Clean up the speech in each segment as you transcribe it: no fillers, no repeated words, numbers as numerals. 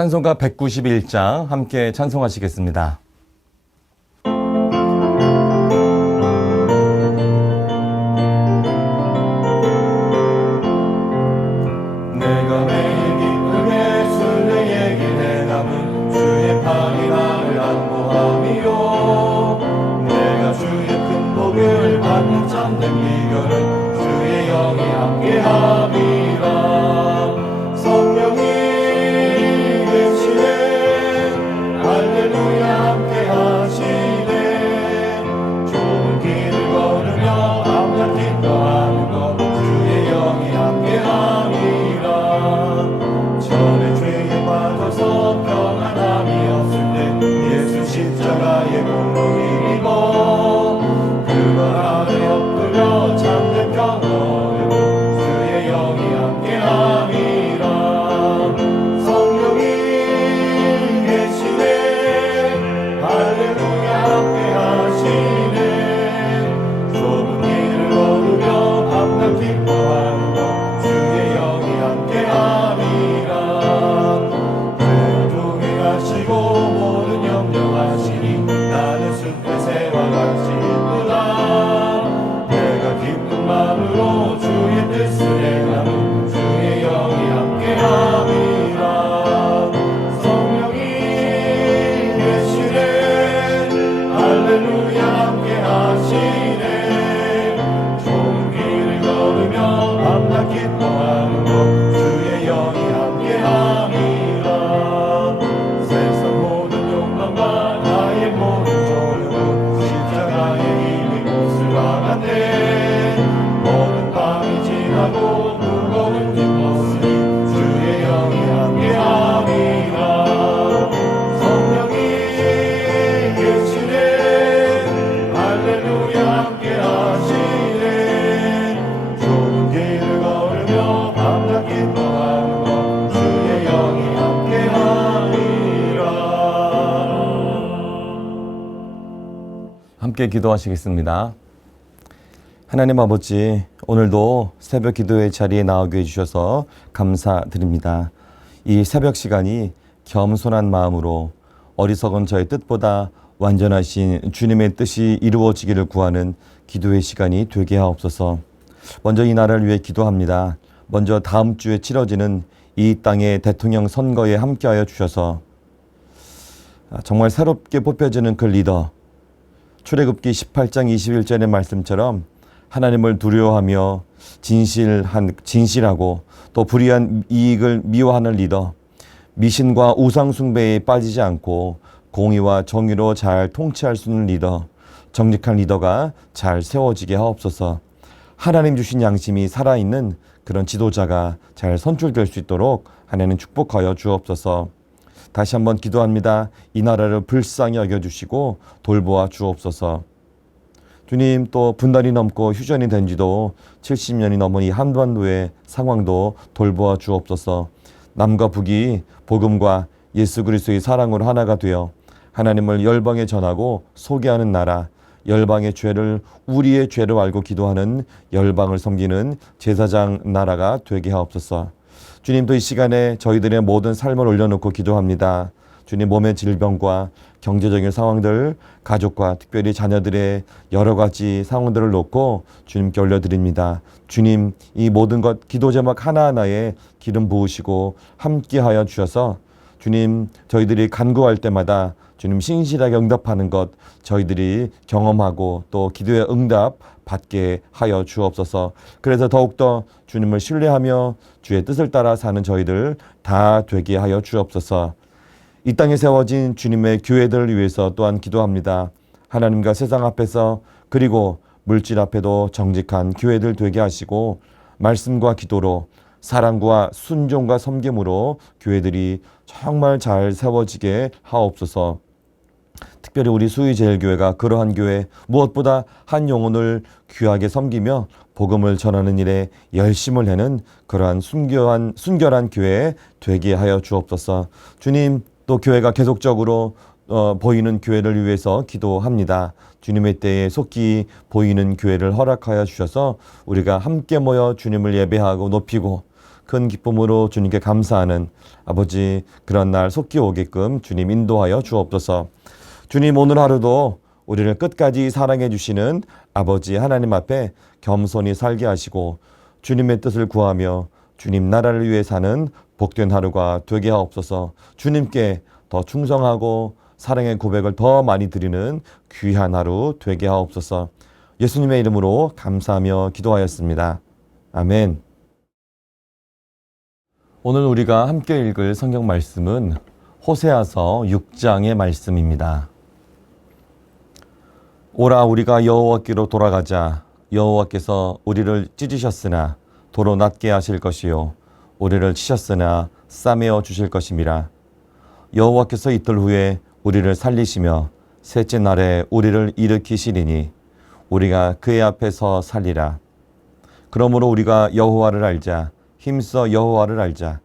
찬송가 191장 함께 찬송하시겠습니다. 내가 매일 기쁘게 순례에게 내담은 주의 팔이 나를 안보함이요 내가 주의 큰 복을 받는 참된 비결은 주의 영이 함께함이라 성령이 계시네 할렐루야 함께하시네 좁은 길을 걸으며 앞날 기뻐하는 것 주의 영이 함께함이라 전에 죄에 빠져서 평안함이 없을 때 예수 십자가의 공로를 입어 그걸 아래 엎드려 참된 평안을 주의 영이 함께함이라 성령이 계시네 할렐루야 함께하시네 좁은 길을 걸으며 밤낮 기뻐하는 것 주의 영이 함께함이라 왼쪽에 가시고 모든 염려하시니 나는 숲의 새와 같이 기쁘다 내가 기쁜 마음으로 주의 뜻을 행하는 주의 영이 함께함이라 성령이 계시네 할렐루야 함께하시네 좁은 길을 걸으며 밤낮 기뻐하는 것 주의 영이 함께함이라 세상 모든 욕망과 나의 모든 종용은 십자가의 힘이 못을 막았네 모든 밤이 지나고 무거운 짐 벗으니 주의 영이 함께함이라 성령이 계시네 할렐루야 함께하시네 좁은 길을 걸으며 밤낮 기뻐하는 것 주의 영이 함께함이라 함께 기도하시겠습니다. 하나님 아버지, 오늘도 새벽 기도의 자리에 나오게 해주셔서 감사드립니다. 이 새벽 시간이 겸손한 마음으로 어리석은 저의 뜻보다 완전하신 주님의 뜻이 이루어지기를 구하는 기도의 시간이 되게 하옵소서. 먼저 이 나라를 위해 기도합니다. 먼저 다음 주에 치러지는 이 땅의 대통령 선거에 함께하여 주셔서 정말 새롭게 뽑혀지는 그 리더, 출애굽기 18장 21절의 말씀처럼 하나님을 두려워하며 진실하고 또 불의한 이익을 미워하는 리더, 미신과 우상 숭배에 빠지지 않고 공의와 정의로 잘 통치할 수 있는 리더, 정직한 리더가 잘 세워지게 하옵소서. 하나님 주신 양심이 살아있는 그런 지도자가 잘 선출될 수 있도록 하나님 축복하여 주옵소서. 다시 한번 기도합니다. 이 나라를 불쌍히 여겨주시고 돌보아 주옵소서. 주님, 또 분단이 넘고 휴전이 된 지도 70년이 넘은 이 한반도의 상황도 돌보아 주옵소서. 남과 북이 복음과 예수 그리스도의 사랑으로 하나가 되어 하나님을 열방에 전하고 소개하는 나라, 열방의 죄를 우리의 죄로 알고 기도하는 열방을 섬기는 제사장 나라가 되게 하옵소서. 주님도 이 시간에 저희들의 모든 삶을 올려놓고 기도합니다. 주님, 몸의 질병과 경제적인 상황들, 가족과 특별히 자녀들의 여러 가지 상황들을 놓고 주님께 올려드립니다. 주님, 이 모든 것 기도 제목 하나하나에 기름 부으시고 함께하여 주셔서 주님, 저희들이 간구할 때마다 주님 신실하게 응답하는 것 저희들이 경험하고 또 기도의 응답 받게 하여 주옵소서. 그래서 더욱더 주님을 신뢰하며 주의 뜻을 따라 사는 저희들 다 되게 하여 주옵소서. 이 땅에 세워진 주님의 교회들을 위해서 또한 기도합니다. 하나님과 세상 앞에서 그리고 물질 앞에도 정직한 교회들 되게 하시고 말씀과 기도로 사랑과 순종과 섬김으로 교회들이 정말 잘 세워지게 하옵소서. 특별히 우리 수의제일교회가 그러한 교회, 무엇보다 한 영혼을 귀하게 섬기며 복음을 전하는 일에 열심을 내는 그러한 순결한 교회 되게 하여 주옵소서. 주님, 또 교회가 계속적으로 보이는 교회를 위해서 기도합니다. 주님의 때에 속히 보이는 교회를 허락하여 주셔서 우리가 함께 모여 주님을 예배하고 높이고 큰 기쁨으로 주님께 감사하는 아버지 그런 날 속기 오게끔 주님 인도하여 주옵소서. 주님 오늘 하루도 우리를 끝까지 사랑해 주시는 아버지 하나님 앞에 겸손히 살게 하시고 주님의 뜻을 구하며 주님 나라를 위해 사는 복된 하루가 되게 하옵소서. 주님께 더 충성하고 사랑의 고백을 더 많이 드리는 귀한 하루 되게 하옵소서. 예수님의 이름으로 감사하며 기도하였습니다. 아멘. 오늘 우리가 함께 읽을 성경 말씀은 호세아서 6장의 말씀입니다. 오라 우리가 여호와께로 돌아가자. 여호와께서 우리를 찢으셨으나 도로 낫게 하실 것이요 우리를 치셨으나 싸매어 주실 것임이라. 여호와께서 이틀 후에 우리를 살리시며 셋째 날에 우리를 일으키시리니 우리가 그의 앞에서 살리라. 그러므로 우리가 여호와를 알자. 힘써 여호와를 알자.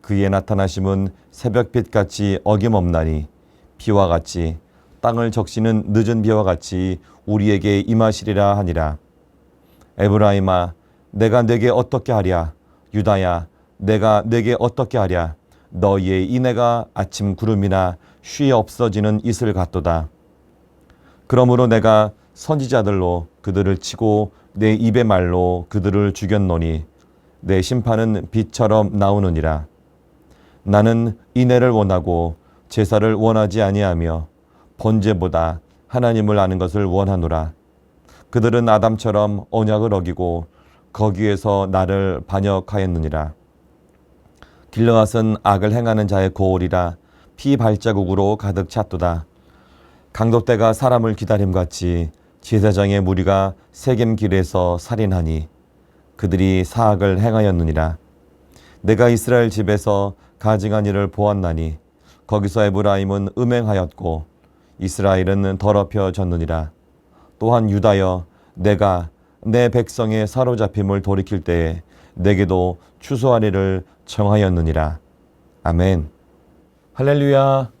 그의 나타나심은 새벽빛같이 어김없나니 비와 같이 땅을 적시는 늦은 비와 같이 우리에게 임하시리라 하니라. 에브라임아 내가 내게 어떻게 하랴. 유다야 내가 내게 어떻게 하랴. 너희의 인애가 아침 구름이나 쉬 없어지는 이슬 같도다. 그러므로 내가 선지자들로 그들을 치고 내 입의 말로 그들을 죽였노니 내 심판은 빛처럼 나오느니라. 나는 인애를 원하고 제사를 원하지 아니하며 번제보다 하나님을 아는 것을 원하노라. 그들은 아담처럼 언약을 어기고 거기에서 나를 반역하였느니라. 길르앗은 악을 행하는 자의 고울이라 피 발자국으로 가득 찼도다. 강독대가 사람을 기다림같이 제사장의 무리가 세겜 길에서 살인하니 그들이 사악을 행하였느니라. 내가 이스라엘 집에서 가증한 일을 보았나니 거기서 에브라임은 음행하였고 이스라엘은 더럽혀졌느니라. 또한 유다여 내가 내 백성의 사로잡힘을 돌이킬 때에 내게도 추수하리를 정하였느니라. 아멘. 할렐루야.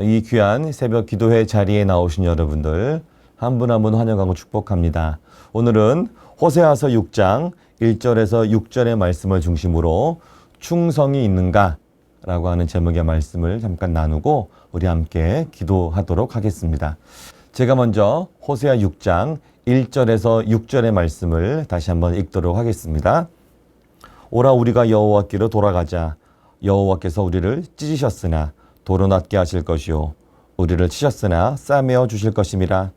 이 귀한 새벽 기도회 자리에 나오신 여러분들 한 분 한 분 환영하고 축복합니다. 오늘은 호세아서 6장 1절에서 6절의 말씀을 중심으로 충성이 있는가? 라고 하는 제목의 말씀을 잠깐 나누고 우리 함께 기도하도록 하겠습니다. 제가 먼저 호세아 6장 1절에서 6절의 말씀을 다시 한번 읽도록 하겠습니다. 오라 우리가 여호와께로 돌아가자. 여호와께서 우리를 찢으셨으나 도로 낫게 하실 것이요 우리를 치셨으나 싸매어 주실 것임이라.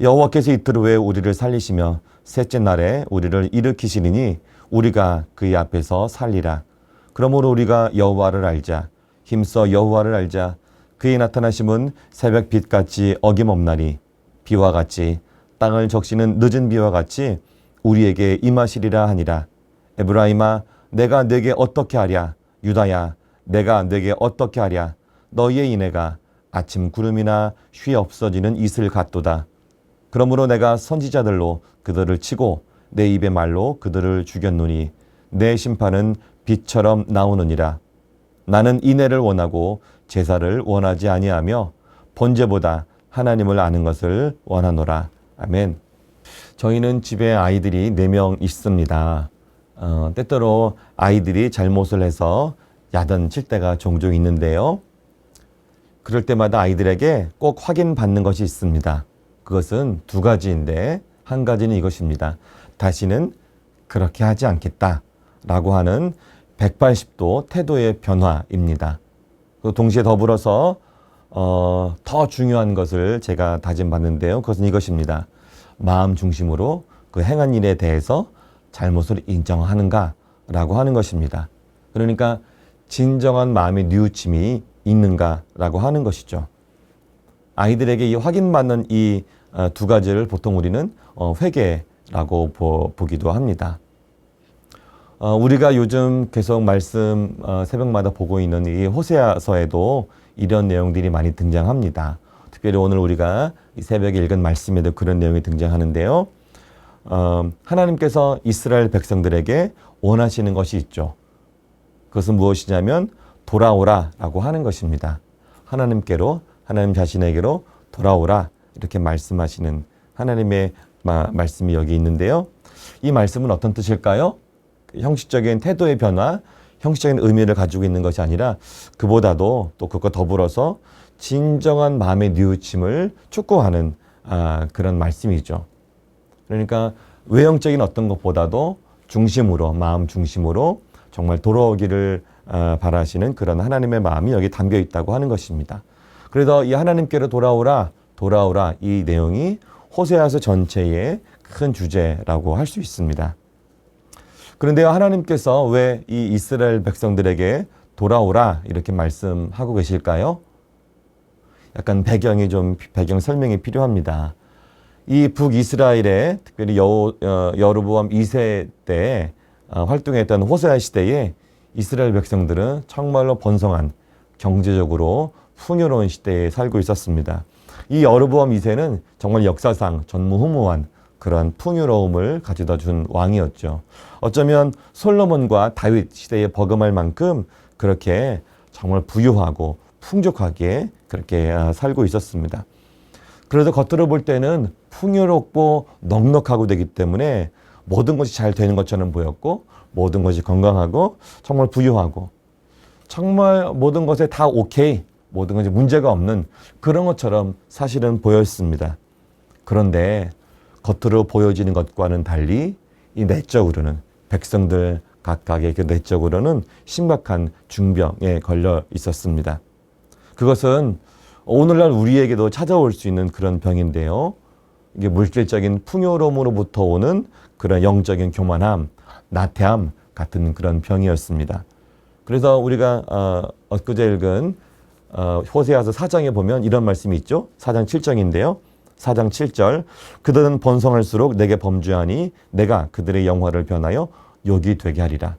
여호와께서 이틀 후에 우리를 살리시며 셋째 날에 우리를 일으키시리니 우리가 그의 앞에서 살리라. 그러므로 우리가 여호와를 알자. 힘써 여호와를 알자. 그의 나타나심은 새벽빛같이 어김없나니 비와 같이 땅을 적시는 늦은 비와 같이 우리에게 임하시리라 하니라. 에브라임아 내가 내게 어떻게 하랴. 유다야 내가 내게 어떻게 하랴. 너희의 인애가 아침 구름이나 쉬 없어지는 이슬 같도다. 그러므로 내가 선지자들로 그들을 치고 내 입의 말로 그들을 죽였노니 내 심판은 빛처럼 나오느니라. 나는 인애를 원하고 제사를 원하지 아니하며 번제보다 하나님을 아는 것을 원하노라. 아멘. 저희는 집에 아이들이 4명 있습니다. 때때로 아이들이 잘못을 해서 야단칠 때가 종종 있는데요. 그럴 때마다 아이들에게 꼭 확인받는 것이 있습니다. 그것은 2가지인데 한 가지는 이것입니다. 다시는 그렇게 하지 않겠다 라고 하는 180도 태도의 변화입니다. 동시에 더불어서 더 중요한 것을 제가 다짐받는데요. 그것은 이것입니다. 마음 중심으로 그 행한 일에 대해서 잘못을 인정하는가 라고 하는 것입니다. 그러니까 진정한 마음의 뉘우침이 있는가라고 하는 것이죠. 아이들에게 이 확인받는 이 2가지를 보통 우리는 회개라고 보기도 합니다. 우리가 요즘 계속 말씀 새벽마다 보고 있는 이 호세아서에도 이런 내용들이 많이 등장합니다. 특별히 오늘 우리가 이 새벽에 읽은 말씀에도 그런 내용이 등장하는데요. 하나님께서 이스라엘 백성들에게 원하시는 것이 있죠. 그것은 무엇이냐면 돌아오라라고 하는 것입니다. 하나님께로, 하나님 자신에게로 돌아오라 이렇게 말씀하시는 하나님의 말씀이 여기 있는데요. 이 말씀은 어떤 뜻일까요? 형식적인 태도의 변화, 형식적인 의미를 가지고 있는 것이 아니라 그보다도 또 그것과 더불어서 진정한 마음의 뉘우침을 촉구하는 그런 말씀이죠. 그러니까 외형적인 어떤 것보다도 중심으로, 마음 중심으로 정말 돌아오기를 바라시는 그런 하나님의 마음이 여기 담겨 있다고 하는 것입니다. 그래서 이 하나님께로 돌아오라, 돌아오라 이 내용이 호세아서 전체의 큰 주제라고 할 수 있습니다. 그런데 하나님께서 왜 이 이스라엘 백성들에게 돌아오라 이렇게 말씀하고 계실까요? 약간 배경 설명이 필요합니다. 이 북이스라엘에 특별히 여로보암 2세 때 활동했던 호세아 시대에 이스라엘 백성들은 정말로 번성한 경제적으로 풍요로운 시대에 살고 있었습니다. 이 여로보암 2세는 정말 역사상 전무후무한 그런 풍요로움을 가져다 준 왕이었죠. 어쩌면 솔로몬과 다윗 시대에 버금할 만큼 그렇게 정말 부유하고 풍족하게 그렇게 살고 있었습니다. 그래서 겉으로 볼 때는 풍요롭고 넉넉하고 되기 때문에 모든 것이 잘 되는 것처럼 보였고 모든 것이 건강하고 정말 부유하고 정말 모든 것에 다 오케이, 모든 것이 문제가 없는 그런 것처럼 사실은 보였습니다. 그런데 겉으로 보여지는 것과는 달리 이 내적으로는 백성들 각각의 그 내적으로는 심각한 중병에 걸려 있었습니다. 그것은 오늘날 우리에게도 찾아올 수 있는 그런 병인데요. 이게 물질적인 풍요로움으로부터 오는 그런 영적인 교만함, 나태함 같은 그런 병이었습니다. 그래서 우리가 엊그제 읽은 호세아서 4장에 보면 이런 말씀이 있죠. 4장 7절인데요. 4장 7절 그들은 번성할수록 내게 범죄하니 내가 그들의 영화를 변하여 욕이 되게 하리라.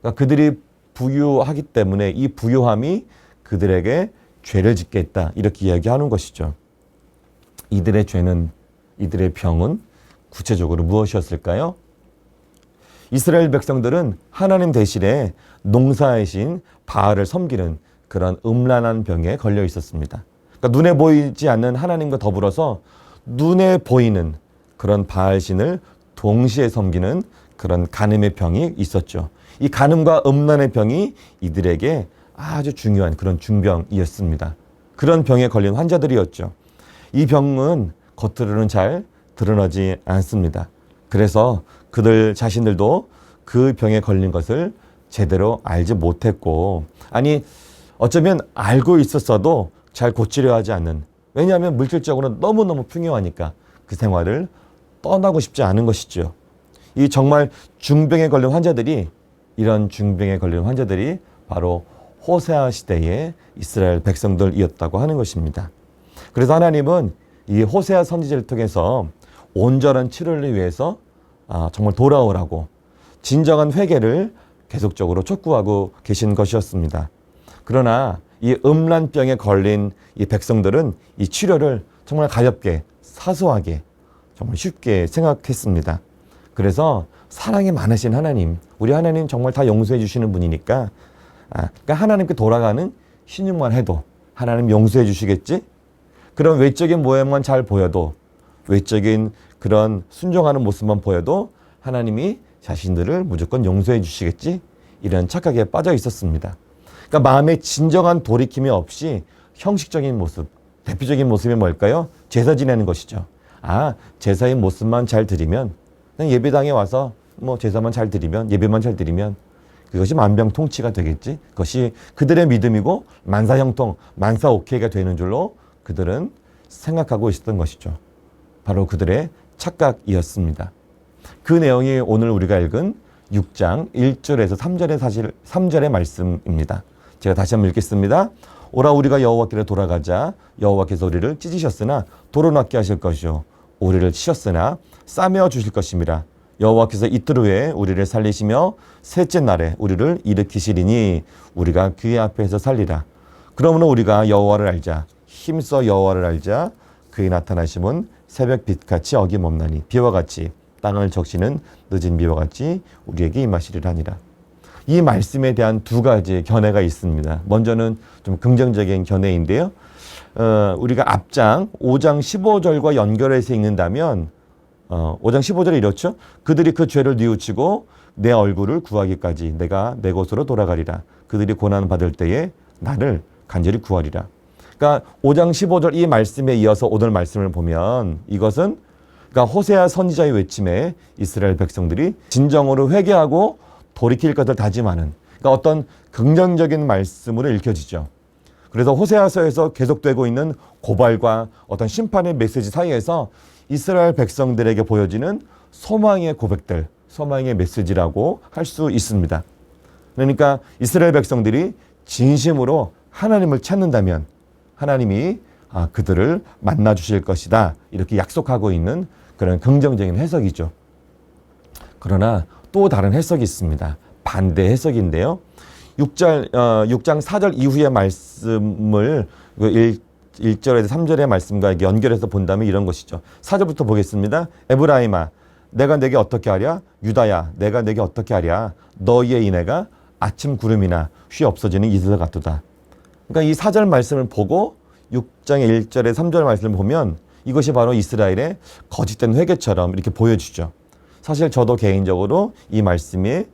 그러니까 그들이 부유하기 때문에 이 부유함이 그들에게 죄를 짓게 했다. 이렇게 이야기하는 것이죠. 이들의 죄는, 이들의 병은 구체적으로 무엇이었을까요? 이스라엘 백성들은 하나님 대신에 농사이신 바알을 섬기는 그런 음란한 병에 걸려 있었습니다. 그러니까 눈에 보이지 않는 하나님과 더불어서 눈에 보이는 그런 바알신을 동시에 섬기는 그런 간음의 병이 있었죠. 이 간음과 음란의 병이 이들에게 아주 중요한 그런 중병이었습니다. 그런 병에 걸린 환자들이었죠. 이 병은 겉으로는 잘 드러나지 않습니다. 그래서 그들 자신들도 그 병에 걸린 것을 제대로 알지 못했고, 아니 어쩌면 알고 있었어도 잘 고치려 하지 않는, 왜냐하면 물질적으로 너무너무 풍요하니까 그 생활을 떠나고 싶지 않은 것이죠. 이 정말 중병에 걸린 환자들이, 이런 중병에 걸린 환자들이 바로 호세아 시대의 이스라엘 백성들이었다고 하는 것입니다. 그래서 하나님은 이 호세아 선지자를 통해서 온전한 치료를 위해서 정말 돌아오라고 진정한 회개를 계속적으로 촉구하고 계신 것이었습니다. 그러나 이 음란병에 걸린 이 백성들은 이 치료를 정말 가볍게, 사소하게, 정말 쉽게 생각했습니다. 그래서 사랑이 많으신 하나님, 우리 하나님 정말 다 용서해 주시는 분이니까 그러니까 하나님께 돌아가는 신용만 해도 하나님 용서해 주시겠지? 그런 외적인 모양만 잘 보여도, 외적인 그런 순종하는 모습만 보여도 하나님이 자신들을 무조건 용서해 주시겠지? 이런 착각에 빠져 있었습니다. 그러니까 마음의 진정한 돌이킴이 없이 형식적인 모습, 대표적인 모습이 뭘까요? 제사 지내는 것이죠. 제사의 모습만 잘 드리면, 그냥 예배당에 와서 뭐 제사만 잘 드리면, 예배만 잘 드리면 그것이 만병통치가 되겠지. 그것이 그들의 믿음이고 만사형통, 만사오케이가 되는 줄로 그들은 생각하고 있었던 것이죠. 바로 그들의 착각이었습니다. 그 내용이 오늘 우리가 읽은 6장 1절에서 3절의 말씀입니다. 제가 다시 한번 읽겠습니다. 오라 우리가 여호와께로 돌아가자. 여호와께서 우리를 찢으셨으나 도로낫게 하실 것이요 우리를 치셨으나 싸매어 주실 것임이라. 여호와께서 이틀 후에 우리를 살리시며 셋째 날에 우리를 일으키시리니 우리가 그의 앞에서 살리라. 그러므로 우리가 여호와를 알자. 힘써 여호와를 알자. 그의 나타나심은 새벽 빛같이 어김없나니 비와 같이 땅을 적시는 늦은 비와 같이 우리에게 임하시리라니라. 이 말씀에 대한 두 가지 견해가 있습니다. 먼저는 좀 긍정적인 견해인데요. 우리가 앞장 5장 15절과 연결해서 읽는다면 5장 15절에 이렇죠. 그들이 그 죄를 뉘우치고 내 얼굴을 구하기까지 내가 내 곳으로 돌아가리라. 그들이 고난 받을 때에 나를 간절히 구하리라. 그러니까 5장 15절 이 말씀에 이어서 오늘 말씀을 보면 이것은 그러니까 호세아 선지자의 외침에 이스라엘 백성들이 진정으로 회개하고 돌이킬 것을 다짐하는 그러니까 어떤 긍정적인 말씀으로 읽혀지죠. 그래서 호세아서에서 계속되고 있는 고발과 어떤 심판의 메시지 사이에서 이스라엘 백성들에게 보여지는 소망의 고백들, 소망의 메시지라고 할 수 있습니다. 그러니까 이스라엘 백성들이 진심으로 하나님을 찾는다면 하나님이 그들을 만나 주실 것이다. 이렇게 약속하고 있는 그런 긍정적인 해석이죠. 그러나 또 다른 해석이 있습니다. 반대 해석인데요. 6장 4절 이후의 말씀을 1절에서 3절의 말씀과 연결해서 본다면 이런 것이죠. 4절부터 보겠습니다. 에브라임아 내가 내게 어떻게 하랴? 유다야 내가 내게 어떻게 하랴? 너희의 인애가 아침 구름이나 쉬 없어지는 이슬 같도다. 그러니까 이 4절 말씀을 보고 6장의 1절에 3절 말씀을 보면 이것이 바로 이스라엘의 거짓된 회개처럼 이렇게 보여주죠. 사실 저도 개인적으로 이 말씀에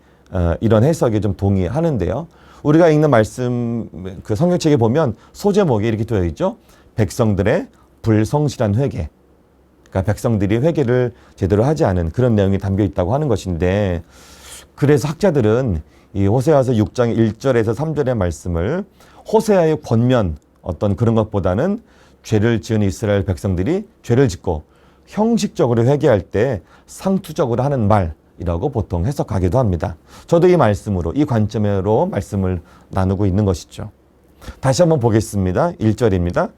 이런 해석에 좀 동의하는데요. 우리가 읽는 말씀 그 성경책에 보면 소제목에 이렇게 되어 있죠. 백성들의 불성실한 회개. 그러니까 백성들이 회개를 제대로 하지 않은 그런 내용이 담겨 있다고 하는 것인데 그래서 학자들은 이 호세아서 6장 1절에서 3절의 말씀을 호세아의 권면 어떤 그런 것보다는 죄를 지은 이스라엘 백성들이 죄를 짓고 형식적으로 회개할 때 상투적으로 하는 말이라고 보통 해석하기도 합니다. 저도 이 말씀으로 이 관점으로 말씀을 나누고 있는 것이죠. 다시 한번 보겠습니다. 1절입니다.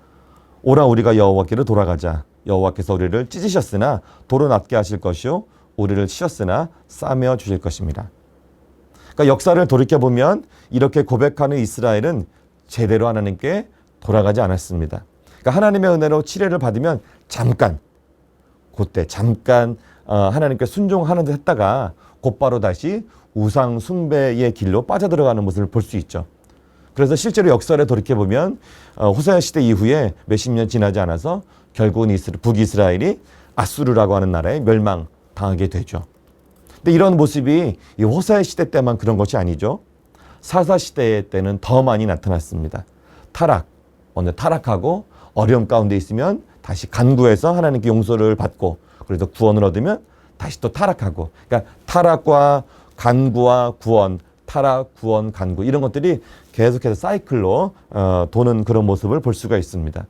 오라 우리가 여호와께로 돌아가자. 여호와께서 우리를 찢으셨으나 도로 낫게 하실 것이요 우리를 치셨으나 싸매어 주실 것입니다. 그러니까 역사를 돌이켜보면 이렇게 고백하는 이스라엘은 제대로 하나님께 돌아가지 않았습니다. 그러니까 하나님의 은혜로 치료를 받으면 잠깐 그때 잠깐 하나님께 순종하는 듯 했다가 곧바로 다시 우상 숭배의 길로 빠져들어가는 모습을 볼 수 있죠. 그래서 실제로 역사를 돌이켜보면 호세아 시대 이후에 몇십 년 지나지 않아서 결국은 북이스라엘이 아수르라고 하는 나라에 멸망당하게 되죠. 근데 이런 모습이 이 호세아 시대 때만 그런 것이 아니죠. 사사 시대 때는 더 많이 나타났습니다. 먼저 타락하고 어려움 가운데 있으면 다시 간구해서 하나님께 용서를 받고 그래서 구원을 얻으면 다시 또 타락하고 그러니까 타락과 간구와 구원, 타락, 구원, 간구 이런 것들이 계속해서 사이클로 도는 그런 모습을 볼 수가 있습니다.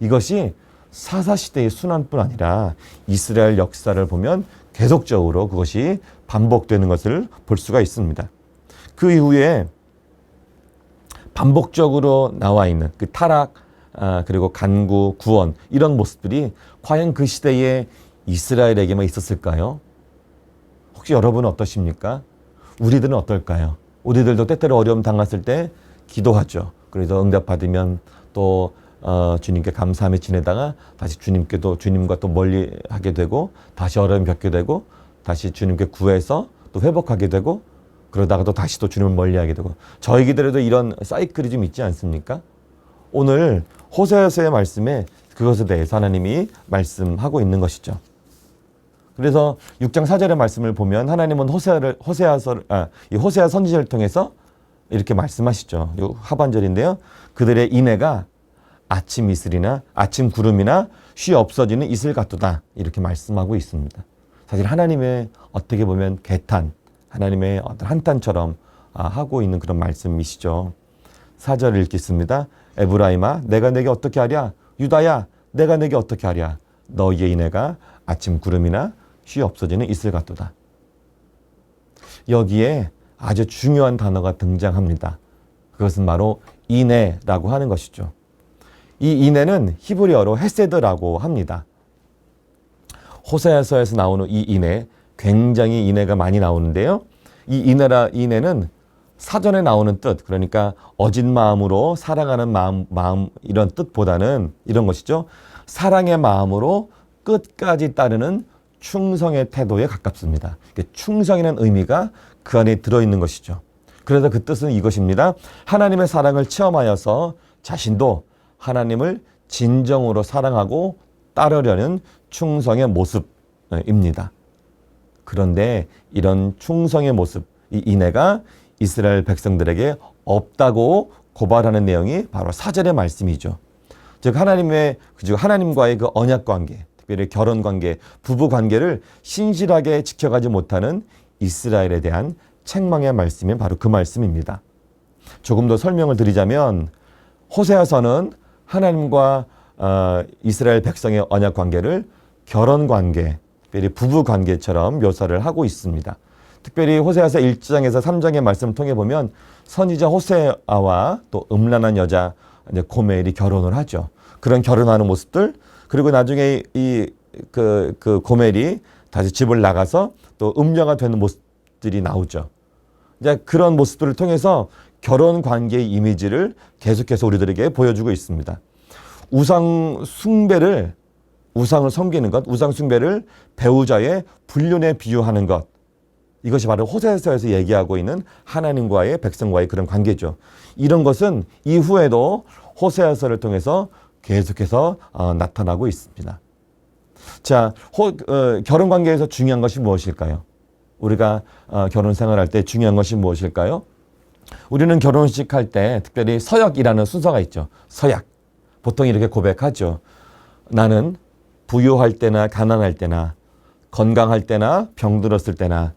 이것이 사사시대의 순환뿐 아니라 이스라엘 역사를 보면 계속적으로 그것이 반복되는 것을 볼 수가 있습니다. 그 이후에 반복적으로 나와 있는 그 타락 그리고 간구, 구원 이런 모습들이 과연 그 시대에 이스라엘에게만 있었을까요? 혹시 여러분은 어떠십니까? 우리들은 어떨까요? 우리들도 때때로 어려움 당했을 때 기도하죠. 그래서 응답받으면 또 주님께 감사하며 지내다가 다시 주님과 또 멀리하게 되고 다시 어려움 겪게 되고 다시 주님께 구해서 또 회복하게 되고 그러다가 또 다시 또 주님을 멀리하게 되고 저희들에도 이런 사이클이 좀 있지 않습니까? 오늘 호세아서의 말씀에 그것에 대해서 하나님이 말씀하고 있는 것이죠. 그래서 6장 4절의 말씀을 보면 하나님은 이 호세아 선지자를 통해서 이렇게 말씀하시죠. 이 하반절인데요. 그들의 인애가 아침 이슬이나 아침 구름이나 쉬 없어지는 이슬 같도다. 이렇게 말씀하고 있습니다. 사실 하나님의 어떻게 보면 개탄, 하나님의 어떤 한탄처럼 하고 있는 그런 말씀이시죠. 4절을 읽겠습니다. 에브라임아 내가 내게 어떻게 하랴? 유다야 내가 내게 어떻게 하랴? 너희의 인애가 아침 구름이나 쉬 없어지는 이슬 같도다. 여기에 아주 중요한 단어가 등장합니다. 그것은 바로 인애라고 하는 것이죠. 이 인애는 히브리어로 헤세드라고 합니다. 호세아서에서 나오는 이 인애, 굉장히 인애가 많이 나오는데요. 이 인애는 사전에 나오는 뜻, 그러니까 어진 마음으로 사랑하는 마음 이런 뜻보다는 이런 것이죠. 사랑의 마음으로 끝까지 따르는 충성의 태도에 가깝습니다. 충성이라는 의미가 그 안에 들어있는 것이죠. 그래서 그 뜻은 이것입니다. 하나님의 사랑을 체험하여서 자신도 하나님을 진정으로 사랑하고 따르려는 충성의 모습, 모습입니다. 그런데 이런 충성의 모습, 이 인애가 이스라엘 백성들에게 없다고 고발하는 내용이 바로 4절의 말씀이죠. 즉 하나님과의 그 언약 관계, 특별히 결혼 관계, 부부 관계를 신실하게 지켜가지 못하는 이스라엘에 대한 책망의 말씀이 바로 그 말씀입니다. 조금 더 설명을 드리자면 호세아서는 하나님과 이스라엘 백성의 언약 관계를 결혼 관계, 특별히 부부 관계처럼 묘사를 하고 있습니다. 특별히 호세아서 1장에서 3장의 말씀을 통해 보면 선지자 호세아와 또 음란한 여자 고멜이 결혼을 하죠. 그런 결혼하는 모습들, 그리고 나중에 그 고멜이 다시 집을 나가서 또 음녀가 되는 모습들이 나오죠. 이제 그런 모습들을 통해서 결혼 관계의 이미지를 계속해서 우리들에게 보여주고 있습니다. 우상을 섬기는 것, 우상 숭배를 배우자의 불륜에 비유하는 것, 이것이 바로 호세아서에서 얘기하고 있는 하나님과의 백성과의 그런 관계죠. 이런 것은 이후에도 호세아서를 통해서 계속해서 나타나고 있습니다. 자, 결혼 관계에서 중요한 것이 무엇일까요? 우리가 결혼 생활할 때 중요한 것이 무엇일까요? 우리는 결혼식 할 때 특별히 서약이라는 순서가 있죠. 서약. 보통 이렇게 고백하죠. 나는 부유할 때나 가난할 때나 건강할 때나 병들었을 때나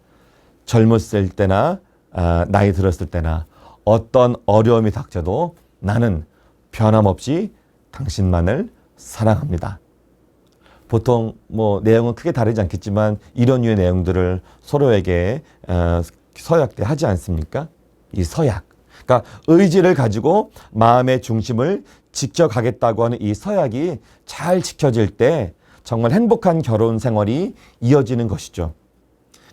젊었을 때나 나이 들었을 때나 어떤 어려움이 닥쳐도 나는 변함없이 당신만을 사랑합니다. 보통 내용은 크게 다르지 않겠지만 이런 류의 내용들을 서로에게 서약 때 하지 않습니까? 이 서약. 그러니까 의지를 가지고 마음의 중심을 지켜가겠다고 하는 이 서약이 잘 지켜질 때 정말 행복한 결혼 생활이 이어지는 것이죠.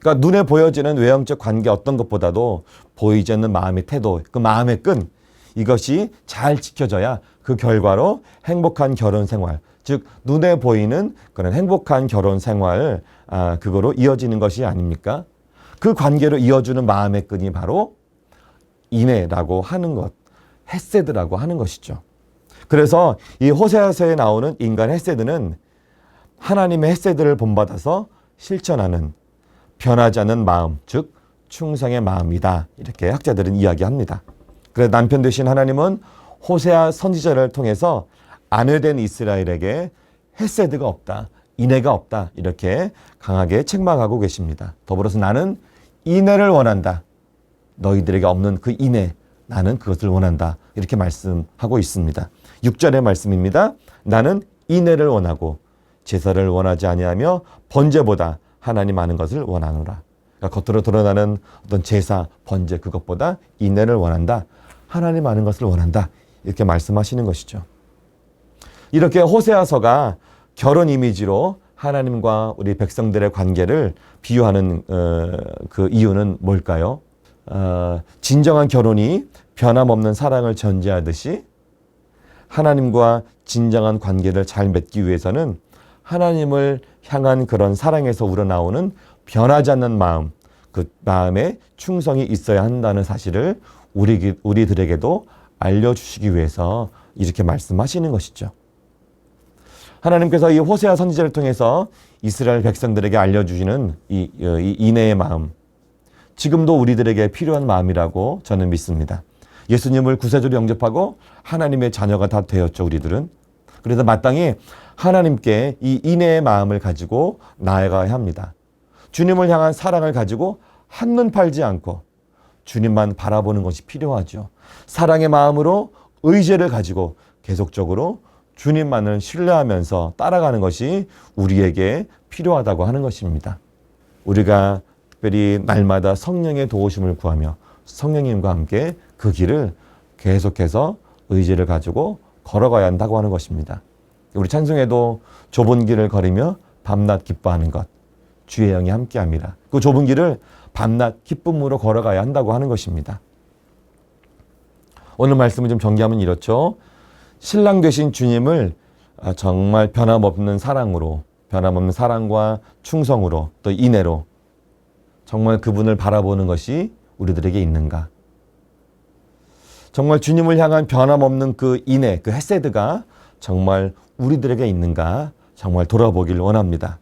그러니까 눈에 보여지는 외형적 관계 어떤 것보다도 보이지 않는 마음의 태도, 그 마음의 끈, 이것이 잘 지켜져야 그 결과로 행복한 결혼 생활, 즉 눈에 보이는 그런 행복한 결혼 생활, 그거로 이어지는 것이 아닙니까? 그 관계로 이어주는 마음의 끈이 바로 인애라고 하는 것, 헤세드라고 하는 것이죠. 그래서 이 호세아서에 나오는 인간 헤세드는 하나님의 헤세드를 본받아서 실천하는 변하지 않는 마음, 즉 충성의 마음이다. 이렇게 학자들은 이야기합니다. 그래서 남편 되신 하나님은 호세아 선지자를 통해서 아내된 이스라엘에게 헤세드가 없다, 인애가 없다, 이렇게 강하게 책망하고 계십니다. 더불어서 나는 인애를 원한다. 너희들에게 없는 그 인애, 나는 그것을 원한다. 이렇게 말씀하고 있습니다. 6절의 말씀입니다. 나는 인애를 원하고 제사를 원하지 아니하며 번제보다 하나님 아는 것을 원하노라. 그러니까 겉으로 드러나는 어떤 제사, 번제 그것보다 인애를 원한다. 하나님 아는 것을 원한다. 이렇게 말씀하시는 것이죠. 이렇게 호세아서가 결혼 이미지로 하나님과 우리 백성들의 관계를 비유하는 그 이유는 뭘까요? 진정한 결혼이 변함없는 사랑을 전제하듯이 하나님과 진정한 관계를 잘 맺기 위해서는 하나님을 향한 그런 사랑에서 우러나오는 변하지 않는 마음, 그 마음에 충성이 있어야 한다는 사실을 우리들에게도 알려주시기 위해서 이렇게 말씀하시는 것이죠. 하나님께서 이 호세아 선지자를 통해서 이스라엘 백성들에게 알려주시는 이 인애의 마음, 지금도 우리들에게 필요한 마음이라고 저는 믿습니다. 예수님을 구세주로 영접하고 하나님의 자녀가 다 되었죠, 우리들은. 그래서 마땅히 하나님께 이 인애의 마음을 가지고 나아가야 합니다. 주님을 향한 사랑을 가지고 한눈 팔지 않고 주님만 바라보는 것이 필요하죠. 사랑의 마음으로 의지를 가지고 계속적으로 주님만을 신뢰하면서 따라가는 것이 우리에게 필요하다고 하는 것입니다. 우리가 특별히 날마다 성령의 도우심을 구하며 성령님과 함께 그 길을 계속해서 의지를 가지고 걸어가야 한다고 하는 것입니다. 우리 찬송에도 좁은 길을 걸으며 밤낮 기뻐하는 것, 주의 영이 함께합니다. 그 좁은 길을 밤낮 기쁨으로 걸어가야 한다고 하는 것입니다. 오늘 말씀을 좀 정리하면 이렇죠. 신랑 되신 주님을 정말 변함없는 사랑으로, 변함없는 사랑과 충성으로 또 인애로 정말 그분을 바라보는 것이 우리들에게 있는가? 정말 주님을 향한 변함없는 그 인애, 그 헤세드가 정말 우리들에게 있는가? 정말 돌아보길 원합니다.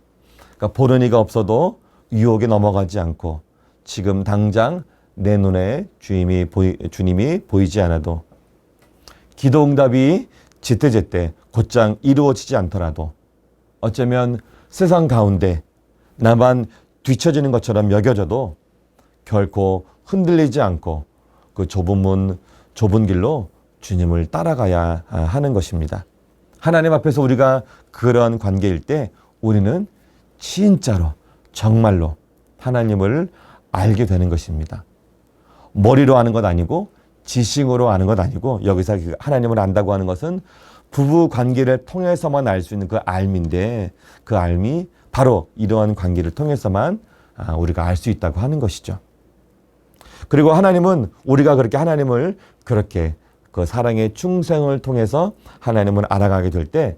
그러니까 보는 이가 없어도 유혹에 넘어가지 않고 지금 당장 내 눈에 주님이 보이지 않아도 기도 응답이 제때제때 곧장 이루어지지 않더라도 어쩌면 세상 가운데 나만 뒤처지는 것처럼 여겨져도 결코 흔들리지 않고 그 좁은 문, 좁은 길로 주님을 따라가야 하는 것입니다. 하나님 앞에서 우리가 그런 관계일 때 우리는 진짜로 정말로 하나님을 알게 되는 것입니다. 머리로 아는 것 아니고 지식으로 아는 것 아니고 여기서 하나님을 안다고 하는 것은 부부 관계를 통해서만 알 수 있는 그 알미인데 그 알미 바로 이러한 관계를 통해서만 우리가 알 수 있다고 하는 것이죠. 그리고 하나님은 우리가 그렇게 하나님을 그렇게 그 사랑의 충성을 통해서 하나님을 알아가게 될 때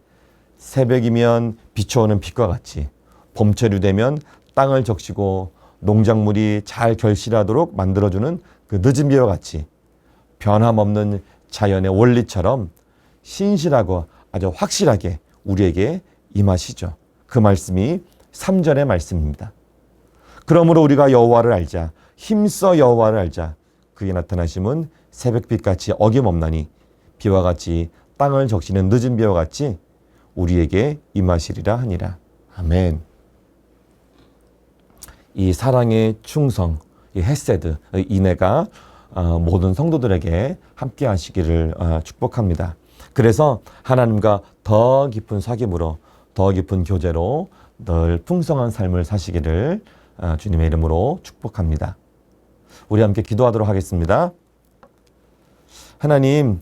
새벽이면 비춰오는 빛과 같이 봄철이 되면 땅을 적시고 농작물이 잘 결실하도록 만들어주는 그 늦은 비와 같이 변함없는 자연의 원리처럼 신실하고 아주 확실하게 우리에게 임하시죠. 그 말씀이 3절의 말씀입니다. 그러므로 우리가 여호와를 알자. 힘써 여호와를 알자. 그의 나타나심은 새벽빛같이 어김없나니 비와 같이 땅을 적시는 늦은 비와 같이 우리에게 임하시리라 하니라. 아멘. 이 사랑의 충성, 이 헤세드, 이 인애가 모든 성도들에게 함께 하시기를 축복합니다. 그래서 하나님과 더 깊은 사귐으로 더 깊은 교제로 늘 풍성한 삶을 사시기를 주님의 이름으로 축복합니다. 우리 함께 기도하도록 하겠습니다. 하나님,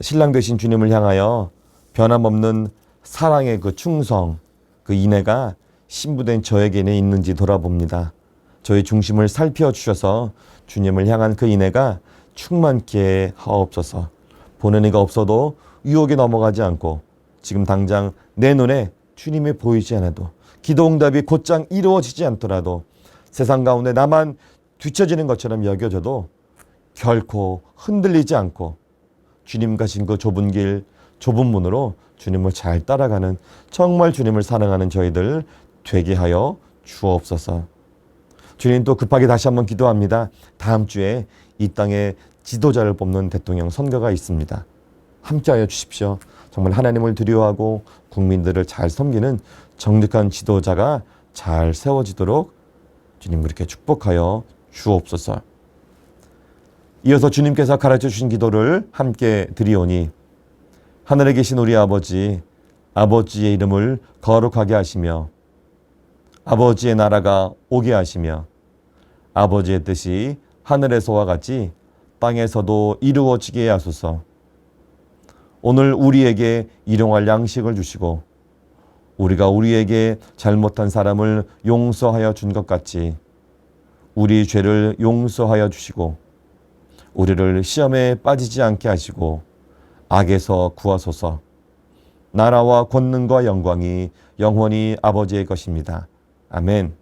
신랑 되신 주님을 향하여 변함없는 사랑의 그 충성, 그 인애가 신부된 저에게는 있는지 돌아봅니다. 저의 중심을 살펴주셔서 주님을 향한 그 인애가 충만케 하옵소서. 보는 이가 없어도 유혹에 넘어가지 않고 지금 당장 내 눈에 주님이 보이지 않아도 기도 응답이 곧장 이루어지지 않더라도 세상 가운데 나만 뒤처지는 것처럼 여겨져도 결코 흔들리지 않고 주님 가신 그 좁은 길, 좁은 문으로 주님을 잘 따라가는 정말 주님을 사랑하는 저희들 되게 하여 주옵소서. 주님 또 급하게 다시 한번 기도합니다. 다음 주에 이 땅에 지도자를 뽑는 대통령 선거가 있습니다. 함께하여 주십시오. 정말 하나님을 두려워하고 국민들을 잘 섬기는 정직한 지도자가 잘 세워지도록 주님 그렇게 축복하여 주옵소서. 이어서 주님께서 가르쳐 주신 기도를 함께 드리오니 하늘에 계신 우리 아버지, 아버지의 이름을 거룩하게 하시며 아버지의 나라가 오게 하시며 아버지의 뜻이 하늘에서와 같이 땅에서도 이루어지게 하소서. 오늘 우리에게 일용할 양식을 주시고 우리가 우리에게 잘못한 사람을 용서하여 준 것 같이 우리 죄를 용서하여 주시고 우리를 시험에 빠지지 않게 하시고 악에서 구하소서. 나라와 권능과 영광이 영원히 아버지의 것입니다. 아멘.